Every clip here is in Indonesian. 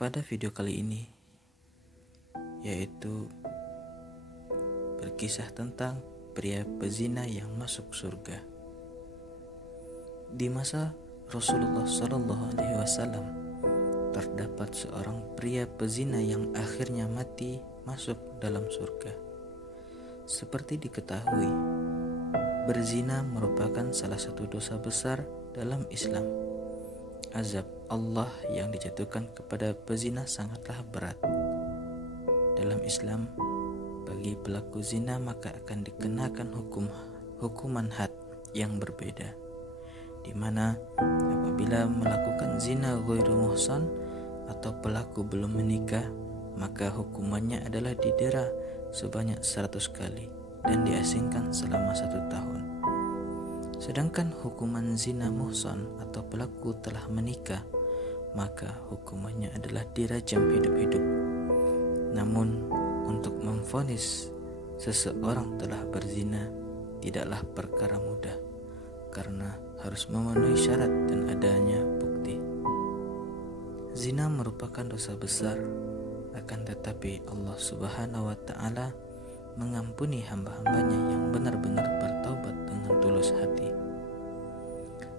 pada video kali ini, yaitu berkisah tentang pria pezina yang masuk surga. Di masa Rasulullah SAW terdapat seorang pria pezina yang akhirnya mati masuk dalam surga. Seperti diketahui, berzina merupakan salah satu dosa besar dalam Islam. Azab Allah yang dijatuhkan kepada pezina sangatlah berat. Dalam Islam, bagi pelaku zina maka akan dikenakan hukuman had yang berbeda, di mana apabila melakukan zina ghairu muhsan atau pelaku belum menikah, maka hukumannya adalah didera sebanyak 100 kali dan diasingkan selama 1 tahun. Sedangkan hukuman zina muhsan atau pelaku telah menikah, maka hukumannya adalah dirajam hidup-hidup. Namun untuk memvonis seseorang telah berzina tidaklah perkara mudah, karena harus memenuhi syarat dan adanya bukti. Zina merupakan dosa besar, akan tetapi Allah Subhanahu wa Ta'ala mengampuni hamba-hambanya yang benar-benar bertaubat dengan tulus hati.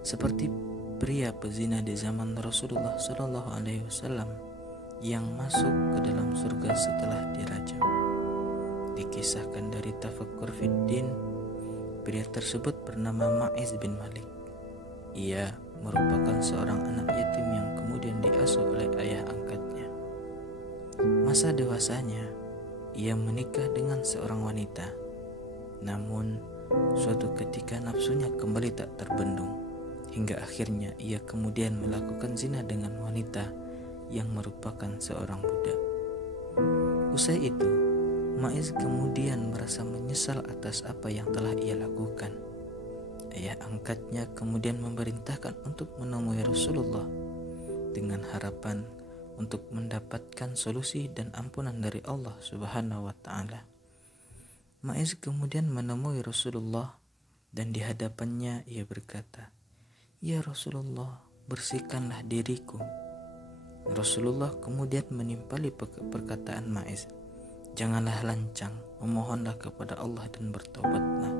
Seperti pria pezina di zaman Rasulullah SAW yang masuk ke dalam surga setelah dirajam. Dikisahkan dari Tafakkur Fiddin, pria tersebut bernama Ma'iz bin Malik. Ia merupakan seorang anak yatim yang kemudian diasuh oleh ayah angkatnya. Masa dewasanya, ia menikah dengan seorang wanita. Namun, suatu ketika nafsunya kembali tak terbendung, hingga akhirnya ia kemudian melakukan zina dengan wanita yang merupakan seorang budak. Usai itu, Ma'iz kemudian merasa menyesal atas apa yang telah ia lakukan. Ayah angkatnya kemudian memerintahkan untuk menemui Rasulullah dengan harapan untuk mendapatkan solusi dan ampunan dari Allah Subhanahu wa Ta'ala. Ma'iz kemudian menemui Rasulullah dan di hadapannya ia berkata, "Ya Rasulullah, bersihkanlah diriku." Rasulullah kemudian menimpali perkataan Ma'iz, "Janganlah lancang, memohonlah kepada Allah dan bertobatlah."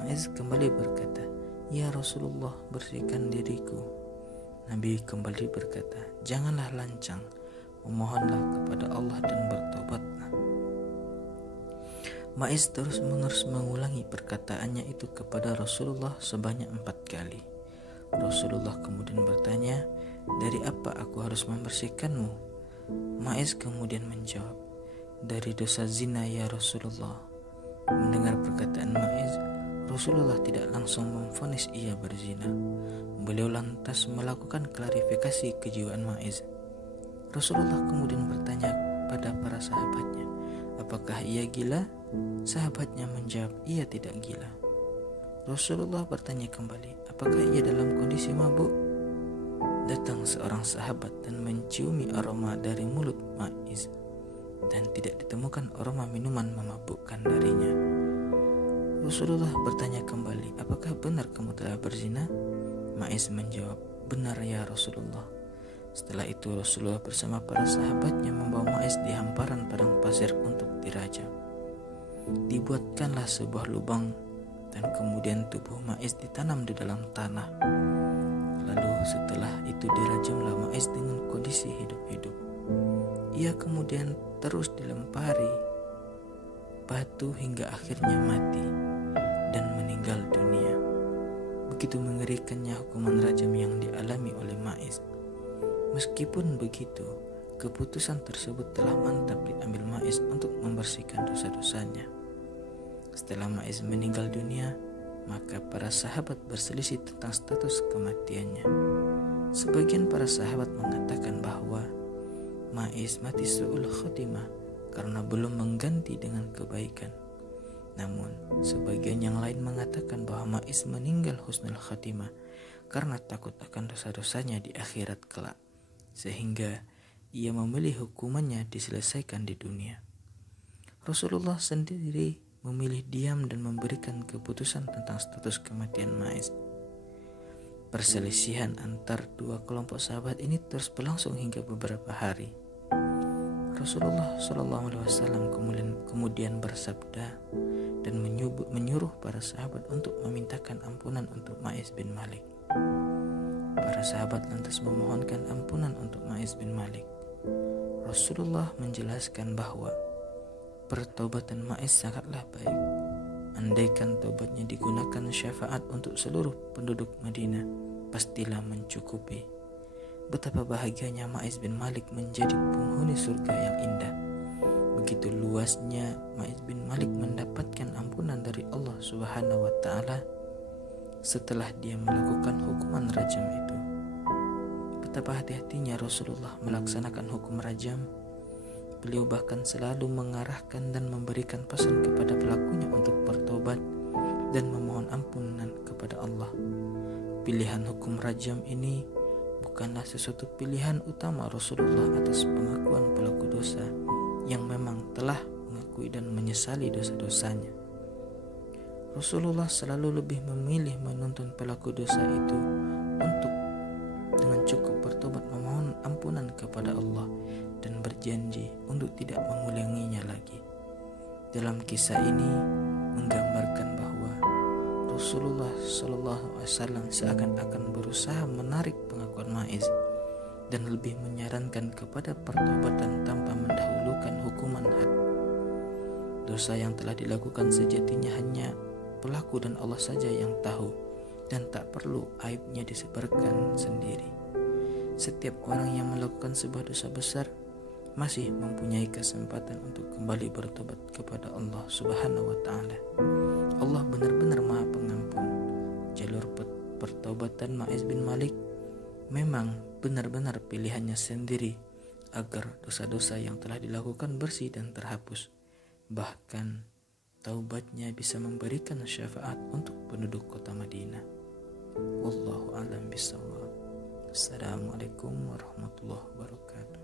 Ma'iz kembali berkata, "Ya Rasulullah, bersihkan diriku." Nabi kembali berkata, "Janganlah lancang, memohonlah kepada Allah dan bertobatlah." Ma'iz terus mengulangi perkataannya itu kepada Rasulullah sebanyak 4 kali. Rasulullah kemudian bertanya, "Dari apa aku harus membersihkanmu?" Ma'iz kemudian menjawab, "Dari dosa zina ya Rasulullah." Mendengar perkataan Ma'iz, Rasulullah tidak langsung memvonis ia berzina. Beliau lantas melakukan klarifikasi kejiwaan Ma'iz. Rasulullah kemudian bertanya pada para sahabatnya, "Apakah ia gila?" Sahabatnya menjawab, "Ia tidak gila." Rasulullah bertanya kembali, "Apakah ia dalam kondisi mabuk?" Datang seorang sahabat dan menciumi aroma dari mulut Ma'iz, dan tidak ditemukan aroma minuman memabukkan darinya. Rasulullah bertanya kembali, "Apakah benar kamu telah berzina?" Ma'iz menjawab, "Benar ya Rasulullah." Setelah itu Rasulullah bersama para sahabatnya membawa Ma'iz di hamparan padang pasir untuk dirajam. Dibuatkanlah sebuah lubang dan kemudian tubuh Ma'iz ditanam di dalam tanah. Lalu setelah itu dirajamlah Ma'iz dengan kondisi hidup-hidup. Ia kemudian terus dilempari batu hingga akhirnya mati dan meninggal dunia. Begitu mengerikannya hukuman rajam yang dialami oleh Ma'iz. Meskipun begitu, keputusan tersebut telah mantap diambil Ma'iz untuk membersihkan dosa-dosanya. Setelah Ma'iz meninggal dunia, maka para sahabat berselisih tentang status kematiannya. Sebagian para sahabat mengatakan bahwa Ma'iz mati su'ul khotimah karena belum mengganti dengan kebaikan. Namun, sebagian yang lain mengatakan bahwa Ma'iz meninggal husnul khatimah karena takut akan dosa-dosanya di akhirat kelak, sehingga ia memilih hukumannya diselesaikan di dunia. Rasulullah sendiri memilih diam dan memberikan keputusan tentang status kematian Ma'iz. Perselisihan antar dua kelompok sahabat ini terus berlangsung hingga beberapa hari. Rasulullah SAW kemudian bersabda dan menyuruh para sahabat untuk memintakan ampunan untuk Ma'iz bin Malik. Para sahabat lantas memohonkan ampunan untuk Ma'iz bin Malik. Rasulullah menjelaskan bahwa pertobatan Ma'iz sangatlah baik. Andaikan taubatnya digunakan syafaat untuk seluruh penduduk Madinah, pastilah mencukupi. Betapa bahagianya Ma'iz bin Malik menjadi penghuni surga yang indah. Begitu luasnya Ma'iz bin Malik mendapatkan ampunan dari Allah Subhanahu wa Ta'ala setelah dia melakukan hukuman rajam itu. Betapa hati-hatinya Rasulullah melaksanakan hukum rajam. Beliau bahkan selalu mengarahkan dan memberikan pesan kepada pelakunya untuk bertobat dan memohon ampunan kepada Allah. Pilihan hukum rajam ini bukanlah sesuatu pilihan utama Rasulullah atas pengakuan pelaku dosa yang memang telah mengakui dan menyesali dosa-dosanya. Rasulullah selalu lebih memilih menuntun pelaku dosa itu untuk dengan cukup bertobat memohon ampunan kepada Allah dan berjanji untuk tidak mengulanginya lagi. Dalam kisah ini menggambarkan bahwa Rasulullah SAW seakan-akan berusaha menarik pengakuan Ma'iz dan lebih menyarankan kepada pertobatan tanpa mendahulukan hukuman had. Dosa yang telah dilakukan sejatinya hanya pelaku dan Allah saja yang tahu, dan tak perlu aibnya disebarkan sendiri. Setiap orang yang melakukan sebuah dosa besar masih mempunyai kesempatan untuk kembali bertobat kepada Allah Subhanahu wa Ta'ala. Allah benar-benar Maha Pengampun. Jalur pertobatan Ma'iz bin Malik memang benar-benar pilihannya sendiri agar dosa-dosa yang telah dilakukan bersih dan terhapus. Bahkan taubatnya bisa memberikan syafaat untuk penduduk kota Madinah. Wallahu a'lam bishawab. Assalamualaikum warahmatullahi wabarakatuh.